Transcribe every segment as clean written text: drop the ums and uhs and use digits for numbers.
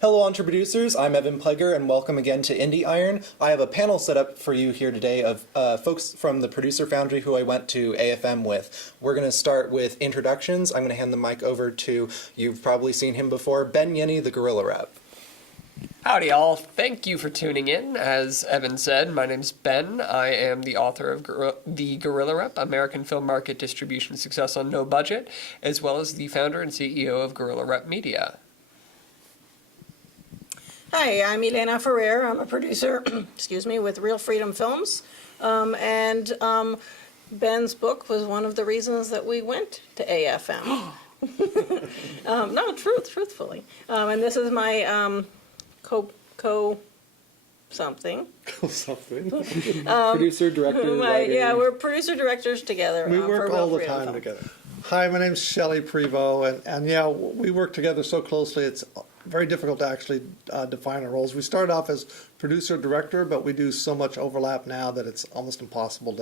Hello, Entreproducers. I'm Evan Pleger, and welcome again to Indie Iron. I have a panel set up for you here today of folks from the producer Foundry who I went to AFM with. We're going to start with introductions. I'm going to hand the mic over to, you've probably seen him before, Ben Yenny, the Guerrilla rep. Howdy all, thank you for tuning in. As Evan said, my name's Ben. I am the author of The Guerrilla Rep, American Film Market Distribution Success on No Budget, as well as the founder and CEO of Guerrilla Rep Media. Hi, I'm Ilena Ferrer. I'm a producer, excuse me, with Real Freedom Films. Ben's book was one of the reasons that we went to AFM. No, truthfully. And this is my something. Producer, director, writer. Yeah, we're producer directors together. We for work Real all the Freedom time Films. together. Hi, my name's Shelly, Prevost, and yeah, we work together so closely, it's very difficult to actually define our roles. We started off as producer, director, but we do so much overlap now that it's almost impossible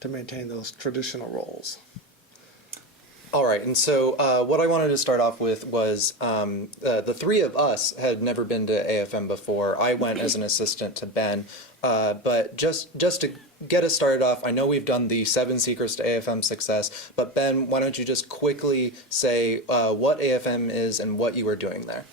to maintain those traditional roles. All right, and so what I wanted to start off with was the three of us had never been to AFM before. I went as an assistant to Ben, but just to get us started off, I know we've done the 7 Secrets to AFM Success, but Ben, why don't you just quickly say what AFM is and what you are doing there?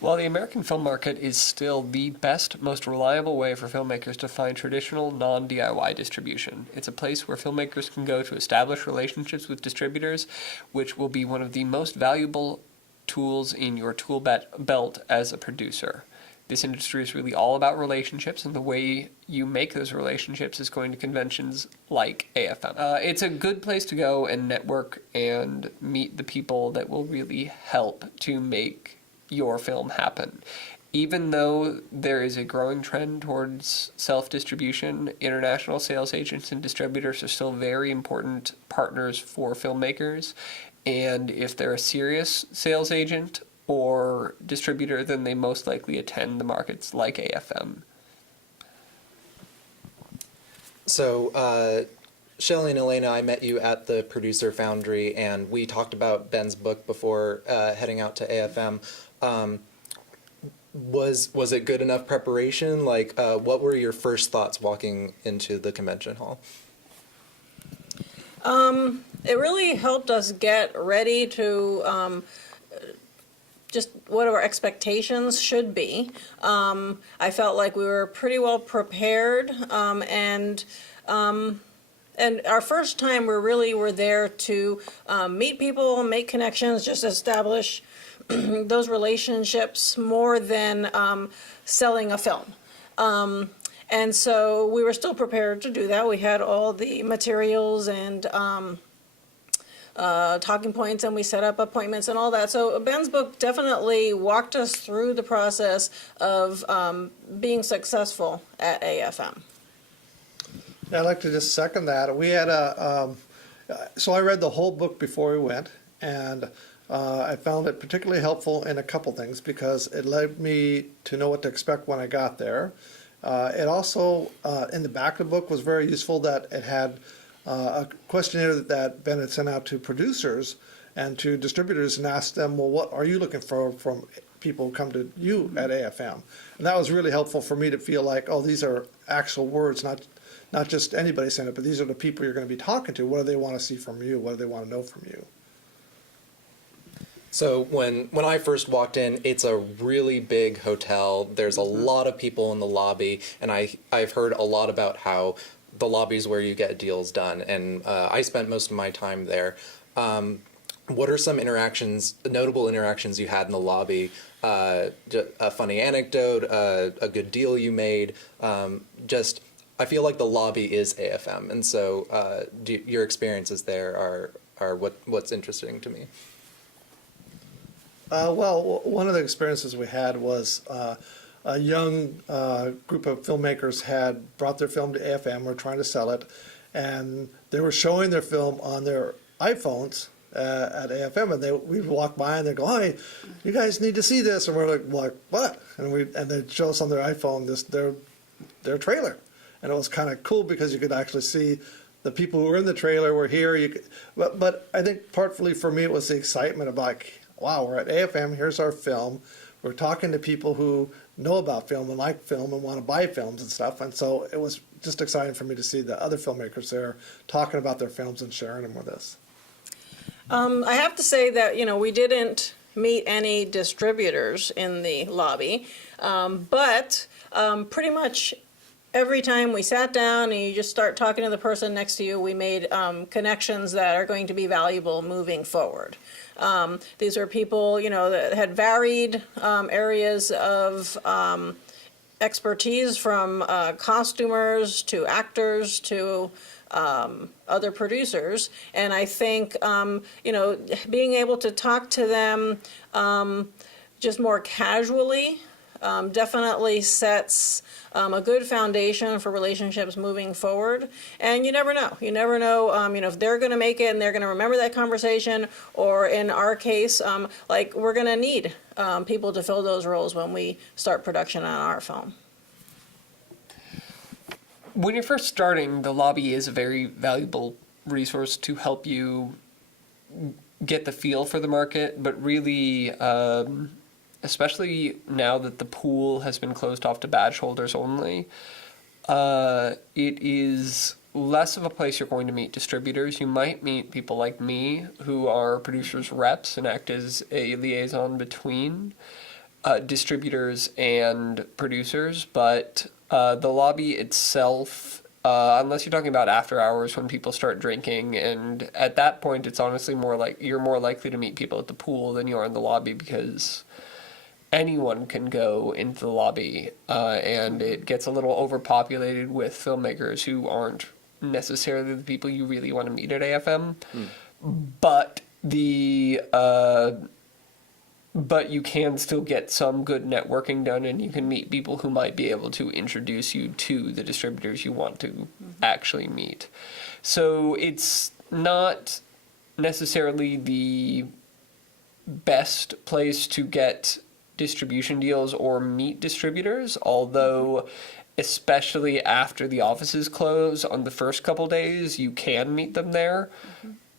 Well, the American film market is still the best, most reliable way for filmmakers to find traditional non-DIY distribution. It's a place where filmmakers can go to establish relationships with distributors, which will be one of the most valuable tools in your tool belt as a producer. This industry is really all about relationships, and the way you make those relationships is going to conventions like AFM. It's a good place to go and network and meet the people that will really help to make your film happen. Even though there is a growing trend towards self-distribution, international sales agents and distributors are still very important partners for filmmakers. And if they're a serious sales agent or distributor, then they most likely attend the markets like AFM. So, Shelly and Ilena, I met you at the producer Foundry, and we talked about Ben's book before heading out to AFM. Was it good enough preparation? Like, what were your first thoughts walking into the convention hall? It really helped us get ready to just what our expectations should be. I felt like we were pretty well prepared, and our first time we really were there to meet people, make connections, just establish those relationships more than selling a film. And so we were still prepared to do that. We had all the materials and talking points, and we set up appointments and all that. So Ben's book definitely walked us through the process of being successful at AFM. I'd like to just second that. We had so I read the whole book before we went, and I found it particularly helpful in a couple things because it led me to know what to expect when I got there. It also, in the back of the book, was very useful that it had a questionnaire that Ben had sent out to producers and to distributors and asked them, well, what are you looking for from people who come to you at AFM? And that was really helpful for me to feel like, oh, these are actual words, not just anybody saying it, but these are the people you're going to be talking to. What do they want to see from you? What do they want to know from you? So when I first walked in, it's a really big hotel. There's a lot of people in the lobby, and I've heard a lot about how the lobby's where you get deals done, and I spent most of my time there. What are some notable interactions you had in the lobby? A funny anecdote, a good deal you made? I feel like the lobby is AFM, and so your experiences there are what's interesting to me. Well, one of the experiences we had was a young group of filmmakers had brought their film to AFM, were trying to sell it, and they were showing their film on their iPhones at AFM, and we'd walk by and they'd go, "Hey, you guys need to see this," and we're like, "What?" And they'd show us on their iPhone their trailer, and it was kind of cool because you could actually see the people who were in the trailer were here. But I think partly for me it was the excitement of like, wow, we're at AFM, here's our film. We're talking to people who know about film and like film and want to buy films and stuff. And so it was just exciting for me to see the other filmmakers there talking about their films and sharing them with us. I have to say that, we didn't meet any distributors in the lobby, but pretty much every time we sat down and you just start talking to the person next to you, we made connections that are going to be valuable moving forward. These are people, that had varied areas of expertise, from costumers to actors to other producers. And I think, being able to talk to them just more casually definitely sets a good foundation for relationships moving forward. And you never know. You never know, if they're going to make it and they're going to remember that conversation, or in our case, we're going to need people to fill those roles when we start production on our film. When you're first starting, the lobby is a very valuable resource to help you get the feel for the market, but really, especially now that the pool has been closed off to badge holders only, it is less of a place you're going to meet distributors. You might meet people like me, who are producers' reps and act as a liaison between distributors and producers, but the lobby itself, unless you're talking about after hours when people start drinking, and at that point it's honestly more like you're more likely to meet people at the pool than you are in the lobby, because anyone can go into the lobby, and it gets a little overpopulated with filmmakers who aren't necessarily the people you really want to meet at AFM. But but you can still get some good networking done, and you can meet people who might be able to introduce you to the distributors you want to actually meet. So it's not necessarily the best place to get distribution deals or meet distributors, although especially after the offices close on the first couple days, you can meet them there.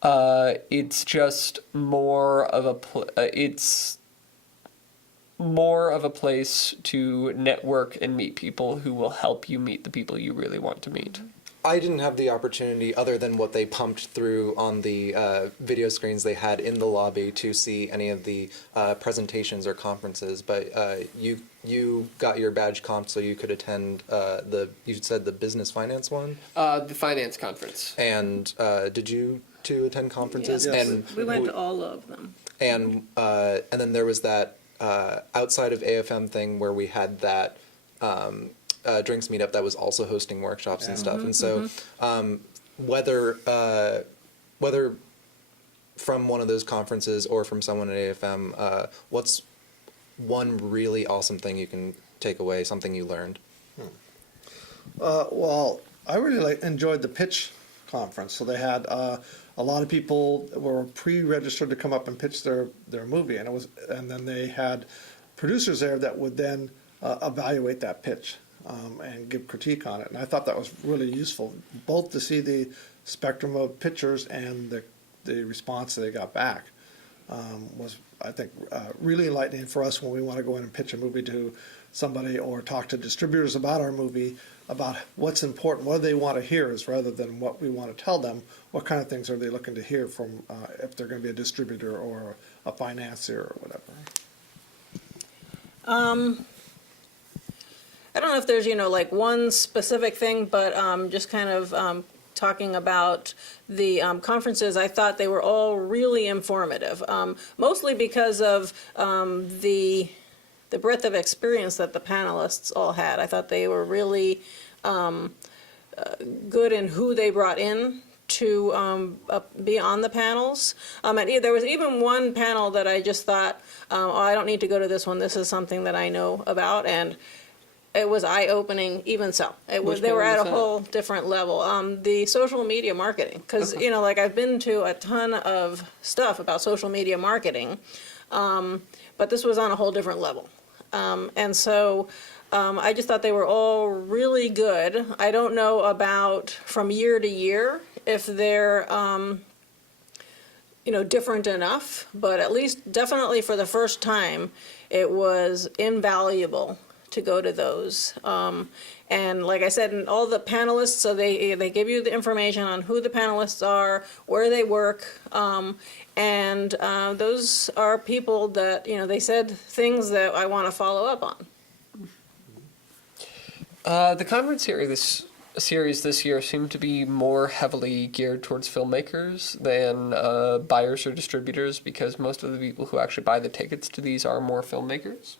It's just more of it's more of a place to network and meet people who will help you meet the people you really want to meet. I didn't have the opportunity, other than what they pumped through on the video screens they had in the lobby, to see any of the presentations or conferences. But you got your badge comp, so you could attend you said the business finance one? The finance conference. And did you two attend conferences? Yes. And We went to all of them. And then there was that outside of AFM thing where we had that drinks meetup that was also hosting workshops and stuff. And so whether from one of those conferences or from someone at AFM, what's one really awesome thing you can take away, something you learned? Well, I really enjoyed the pitch conference. So they had a lot of people were pre-registered to come up and pitch their movie, and then they had producers there that would then evaluate that pitch and give critique on it. And I thought that was really useful, both to see the spectrum of pitchers and the response that they got back. Was, I think, really enlightening for us when we want to go in and pitch a movie to somebody or talk to distributors about our movie, about what's important, what do they want to hear, is rather than what we want to tell them, what kind of things are they looking to hear from if they're going to be a distributor or a financier or whatever. I don't know if there's, like one specific thing, but just kind of talking about the conferences, I thought they were all really informative, mostly because of the breadth of experience that the panelists all had. I thought they were really good in who they brought in to be on the panels. And there was even one panel that I just thought, I don't need to go to this one. This is something that I know about, and it was eye-opening. Even so, they were at a whole different level. The social media marketing, because I've been to a ton of stuff about social media marketing, but this was on a whole different level, and so. I just thought they were all really good. I don't know about from year to year if they're, different enough, but at least definitely for the first time, it was invaluable to go to those. And like I said, and all the panelists, so they give you the information on who the panelists are, where they work, and those are people that, they said things that I want to follow up on. The conference series this year seemed to be more heavily geared towards filmmakers than buyers or distributors, because most of the people who actually buy the tickets to these are more filmmakers.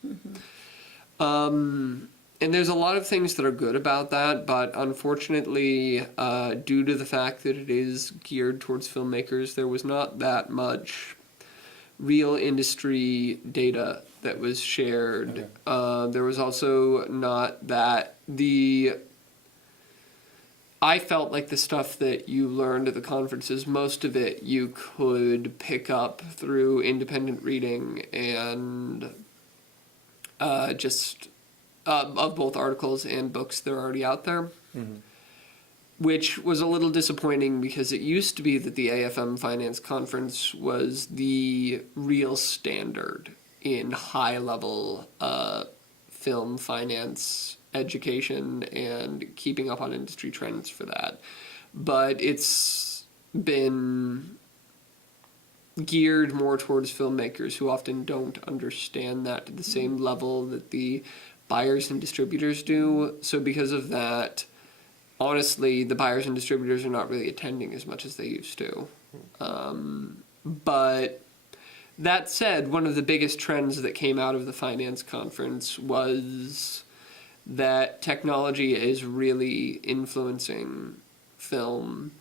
And there's a lot of things that are good about that, but unfortunately, due to the fact that it is geared towards filmmakers, there was not that much real industry data that was shared. Okay. There was also not that I felt like the stuff that you learned at the conferences, most of it you could pick up through independent reading and just of both articles and books that are already out there, which was a little disappointing because it used to be that the AFM Finance Conference was the real standard in high-level film finance education and keeping up on industry trends for that. But it's been geared more towards filmmakers who often don't understand that to the same level that the buyers and distributors do. So because of that, honestly, the buyers and distributors are not really attending as much as they used to. But that said, one of the biggest trends that came out of the finance conference was that technology is really influencing film,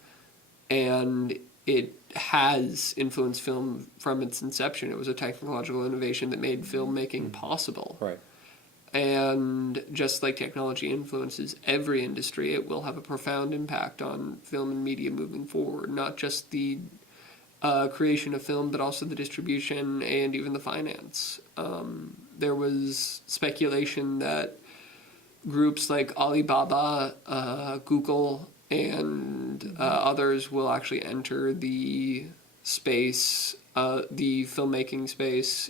and it has influenced film from its inception. It was a technological innovation that made filmmaking possible. Right. And just like technology influences every industry, it will have a profound impact on film and media moving forward, not just the creation of film, but also the distribution and even the finance. There was speculation that groups like Alibaba, Google, and others will actually enter the space, the filmmaking space,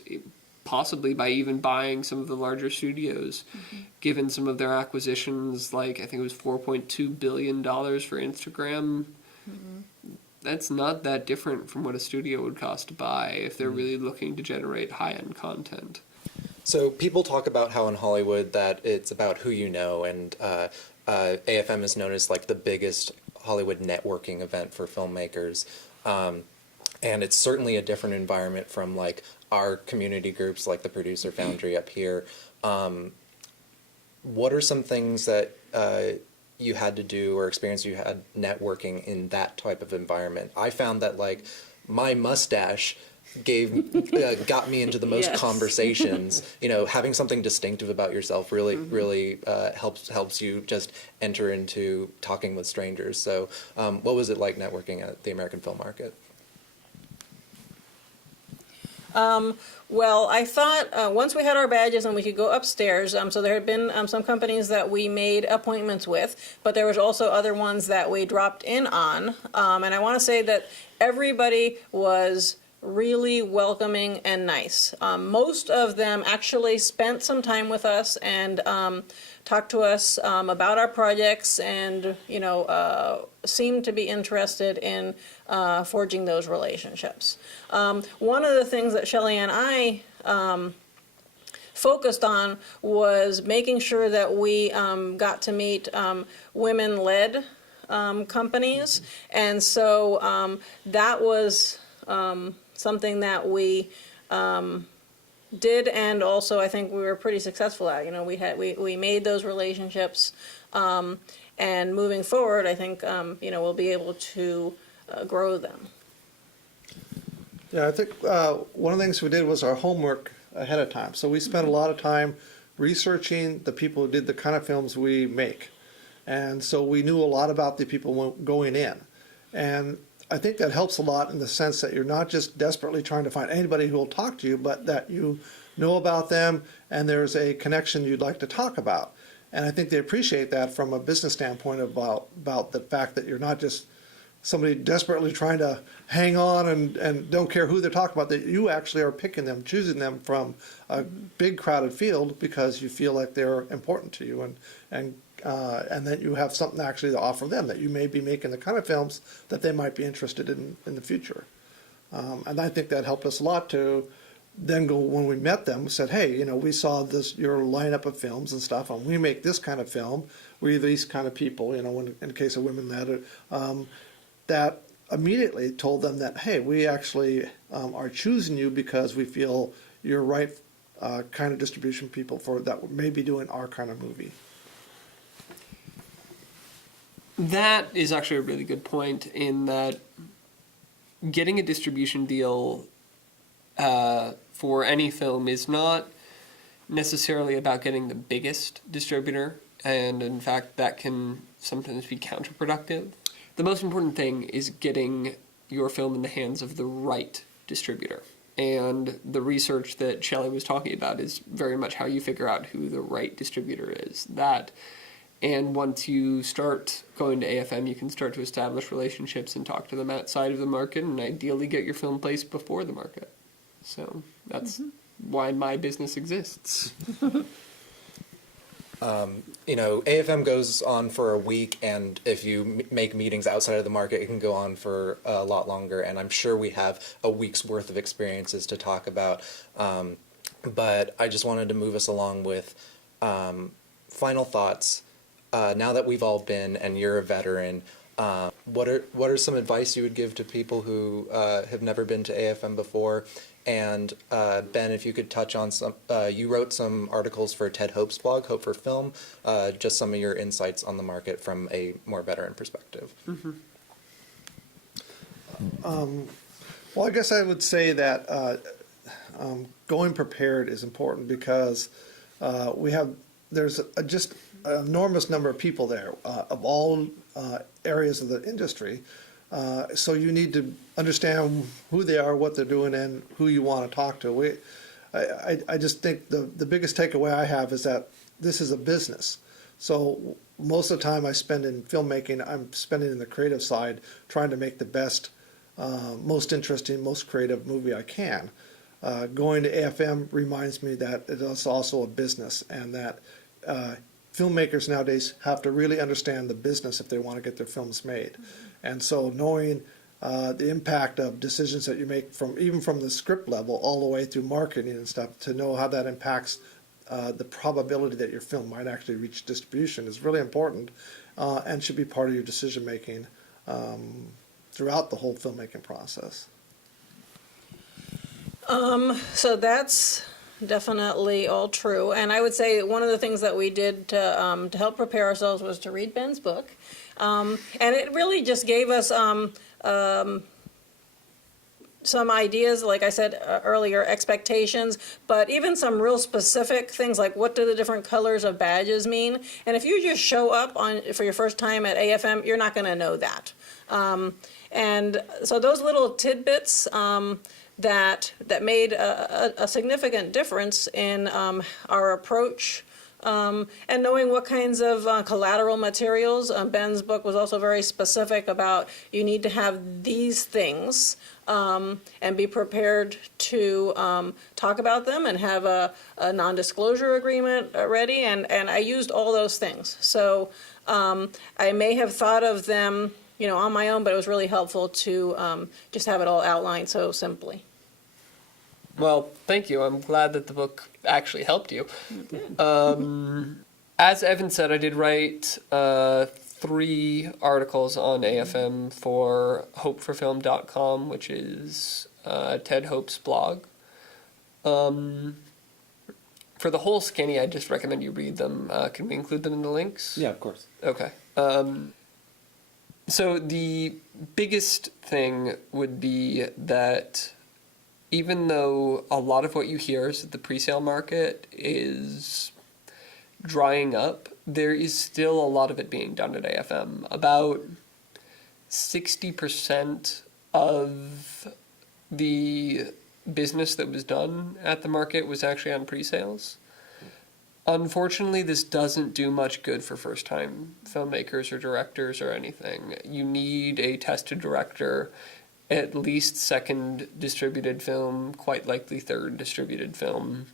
possibly by even buying some of the larger studios, given some of their acquisitions, like I think it was $4.2 billion for Instagram. That's not that different from what a studio would cost to buy if they're really looking to generate high-end content. So people talk about how in Hollywood that it's about who you know, and AFM is known as like the biggest Hollywood networking event for filmmakers. And it's certainly a different environment from like our community groups like the Producer Foundry up here. What are some things that you had to do or experience you had networking in that type of environment? I found that like my mustache got me into the most Yes. conversations. Having something distinctive about yourself really helps you just enter into talking with strangers. So what was it like networking at the American Film Market? Well, I thought once we had our badges and we could go upstairs, so there had been some companies that we made appointments with, but there was also other ones that we dropped in on. And I want to say that everybody was really welcoming and nice. Most of them actually spent some time with us and talked to us about our projects and, seemed to be interested in forging those relationships. One of the things that Shelly and I focused on was making sure that we got to meet women-led companies, and so that was something that we did, and also I think we were pretty successful at. We made those relationships, and moving forward, I think we'll be able to grow them. Yeah, I think one of the things we did was our homework ahead of time. So we spent a lot of time researching the people who did the kind of films we make. And so we knew a lot about the people going in. And I think that helps a lot in the sense that you're not just desperately trying to find anybody who will talk to you, but that you know about them and there's a connection you'd like to talk about. And I think they appreciate that from a business standpoint about the fact that you're not just somebody desperately trying to hang on and don't care who they're talking about, that you actually are picking them, choosing them from a big crowded field because you feel like they're important to you, and that you have something actually to offer them, that you may be making the kind of films that they might be interested in the future. And I think that helped us a lot to then go, when we met them, we said, hey, we saw your lineup of films and stuff, and we make this kind of film. We're these kind of people, when, in the case of women-led, that immediately told them that, hey, we actually are choosing you because we feel you're right kind of distribution people for that may be doing our kind of movie. That is actually a really good point, in that getting a distribution deal for any film is not necessarily about getting the biggest distributor, and in fact that can sometimes be counterproductive. The most important thing is getting your film in the hands of the right distributor. And the research that Shelly was talking about is very much how you figure out who the right distributor is. And once you start going to AFM, you can start to establish relationships and talk to them outside of the market, and ideally get your film placed before the market. So that's why my business exists. AFM goes on for a week, and if you make meetings outside of the market, it can go on for a lot longer, and I'm sure we have a week's worth of experiences to talk about. But I just wanted to move us along with final thoughts. Now that we've all been, and you're a veteran, what are some advice you would give to people who have never been to AFM before? And Ben, if you could touch on some, you wrote some articles for Ted Hope's blog, Hope for Film, just some of your insights on the market from a more veteran perspective. Mm-hmm. Well, I guess I would say that going prepared is important, because there's just an enormous number of people there of all areas of the industry. So you need to understand who they are, what they're doing, and who you want to talk to. I just think the biggest takeaway I have is that this is a business. So most of the time I spend in filmmaking, I'm spending in the creative side, trying to make the best, most interesting, most creative movie I can. Going to AFM reminds me that it is also a business, and that filmmakers nowadays have to really understand the business if they want to get their films made. And so knowing the impact of decisions that you make even from the script level all the way through marketing and stuff, to know how that impacts the probability that your film might actually reach distribution is really important, and should be part of your decision making throughout the whole filmmaking process. So that's definitely all true. And I would say one of the things that we did to help prepare ourselves was to read Ben's book. And it really just gave us some ideas, like I said earlier, expectations, but even some real specific things, like what do the different colors of badges mean? And if you just show up for your first time at AFM, you're not going to know that. And so those little tidbits that made a significant difference in our approach, and knowing what kinds of collateral materials. Ben's book was also very specific about, you need to have these things, and be prepared to talk about them, and have a non-disclosure agreement ready, and I used all those things. So I may have thought of them on my own, but it was really helpful to just have it all outlined so simply. Well, thank you. I'm glad that the book actually helped you. As Evan said, I did write 3 articles on AFM for hopeforfilm.com, which is Ted Hope's blog. For the whole skinny, I just recommend you read them. Can we include them in the links? Yeah, of course. Okay. So the biggest thing would be that even though a lot of what you hear is that the pre-sale market is drying up, there is still a lot of it being done at AFM. About 60% of the business that was done at the market was actually on pre-sales. Unfortunately, this doesn't do much good for first-time filmmakers or directors or anything. You need a tested director, at least second distributed film, quite likely third distributed film.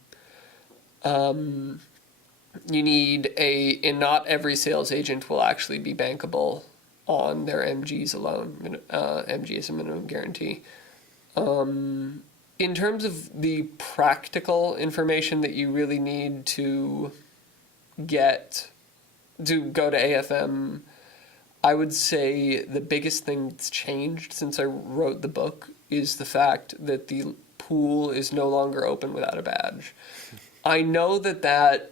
You need and not every sales agent will actually be bankable on their MGs alone. MG is a minimum guarantee. In terms of the practical information that you really need to get to go to AFM, I would say the biggest thing that's changed since I wrote the book is the fact that the pool is no longer open without a badge. I know that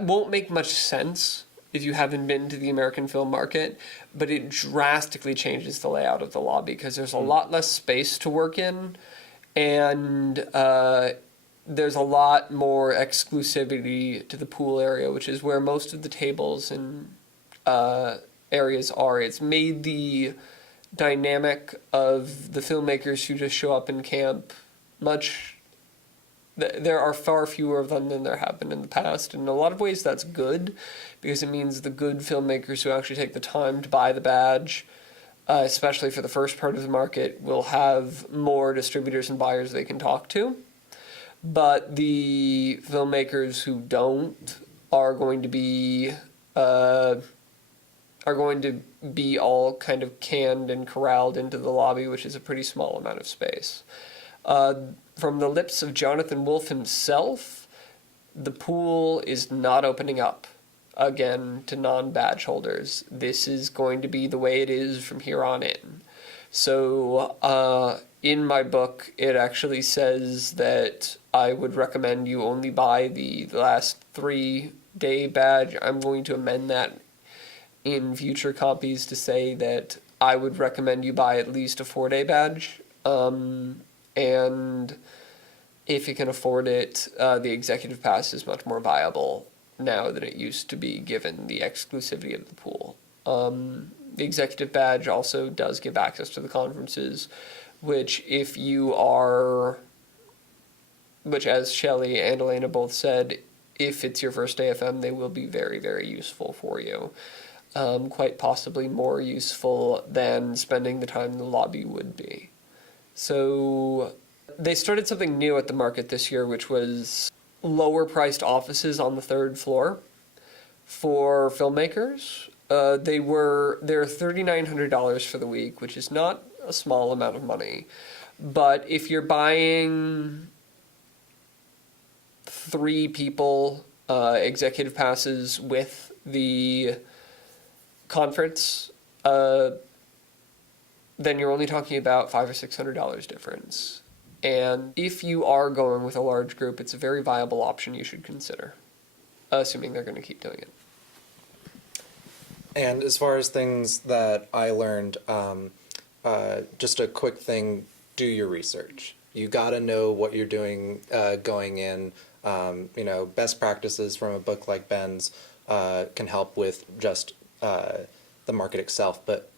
won't make much sense if you haven't been to the American film market, but it drastically changes the layout of the lobby because there's a lot less space to work in, and there's a lot more exclusivity to the pool area, which is where most of the tables and areas are. It's made the dynamic of the filmmakers who just show up in camp there are far fewer of them than there have been in the past. In a lot of ways, that's good, because it means the good filmmakers who actually take the time to buy the badge, especially for the first part of the market, will have more distributors and buyers they can talk to. But the filmmakers who don't are going to be all kind of canned and corralled into the lobby, which is a pretty small amount of space. From the lips of Jonathan Wolfe himself, the pool is not opening up again to non-badge holders. This is going to be the way it is from here on in. So in my book, it actually says that I would recommend you only buy the last 3-day badge. I'm going to amend that in future copies to say that I would recommend you buy at least a 4-day badge. And if you can afford it, the executive pass is much more viable now than it used to be, given the exclusivity of the pool. The executive badge also does give access to the conferences, which as Shelly and Ilena both said, if it's your first AFM, they will be very, very useful for you. Quite possibly more useful than spending the time in the lobby would be. So they started something new at the market this year, which was lower priced offices on the 3rd floor for filmmakers. They're $3,900 for the week, which is not a small amount of money. But if you're buying 3 people executive passes with the conference, then you're only talking about $500 or $600 difference. And if you are going with a large group, it's a very viable option you should consider, assuming they're going to keep doing it. And as far as things that I learned, just a quick thing, do your research. You got to know what you're doing going in. Best practices from a book like Ben's can help with just the market itself, but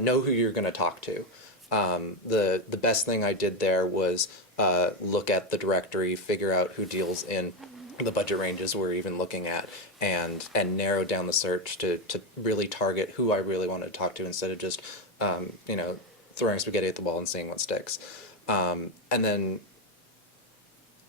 know who you're going to talk to. The best thing I did there was look at the directory, figure out who deals in the budget ranges we're even looking at, and narrow down the search to really target who I really wanted to talk to, instead of just throwing spaghetti at the wall and seeing what sticks. And then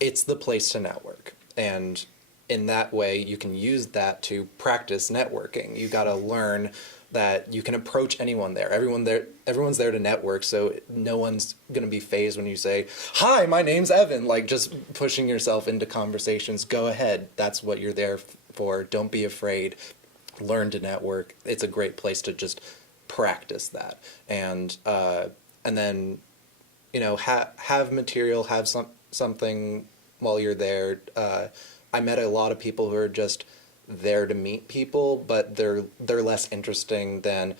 it's the place to network, and in that way you can use that to practice networking. You got to learn that you can approach anyone there. Everyone's there to network, so no one's going to be fazed when you say, "Hi, my name's Evan." Like, just pushing yourself into conversations. Go ahead. That's what you're there for. Don't be afraid. Learn to network. It's a great place to just practice that. And then, have material, have something while you're there. I met a lot of people who are just there to meet people, but they're less interesting than,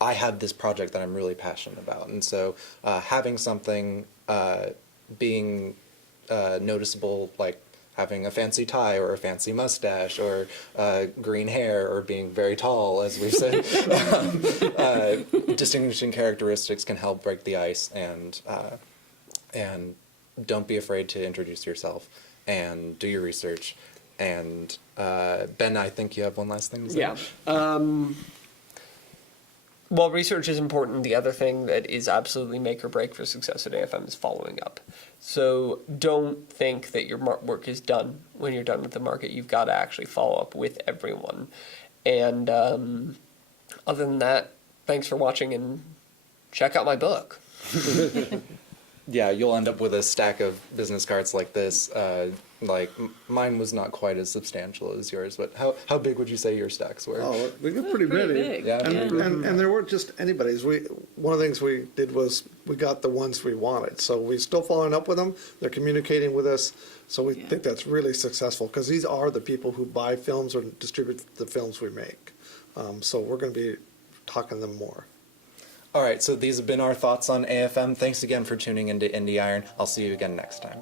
I have this project that I'm really passionate about. And so having something, being noticeable, like having a fancy tie or a fancy mustache or green hair or being very tall, as we've said, distinguishing characteristics can help break the ice, and don't be afraid to introduce yourself. and do your research. And Ben, I think you have one last thing to say. Yeah. While research is important, the other thing that is absolutely make or break for success at AFM is following up. So don't think that your work is done when you're done with the market. You've got to actually follow up with everyone. And other than that, thanks for watching and check out my book. Yeah, you'll end up with a stack of business cards like this. Mine was not quite as substantial as yours, but how big would you say your stacks were? Oh, we get pretty Pretty big. big. Yeah. And there weren't just anybody's. One of the things we did was we got the ones we wanted. So we're still following up with them. They're communicating with us. So we think that's really successful because these are the people who buy films or distribute the films we make. So we're going to be talking to them more. All right, so these have been our thoughts on AFM. Thanks again for tuning into Indie Iron. I'll see you again next time.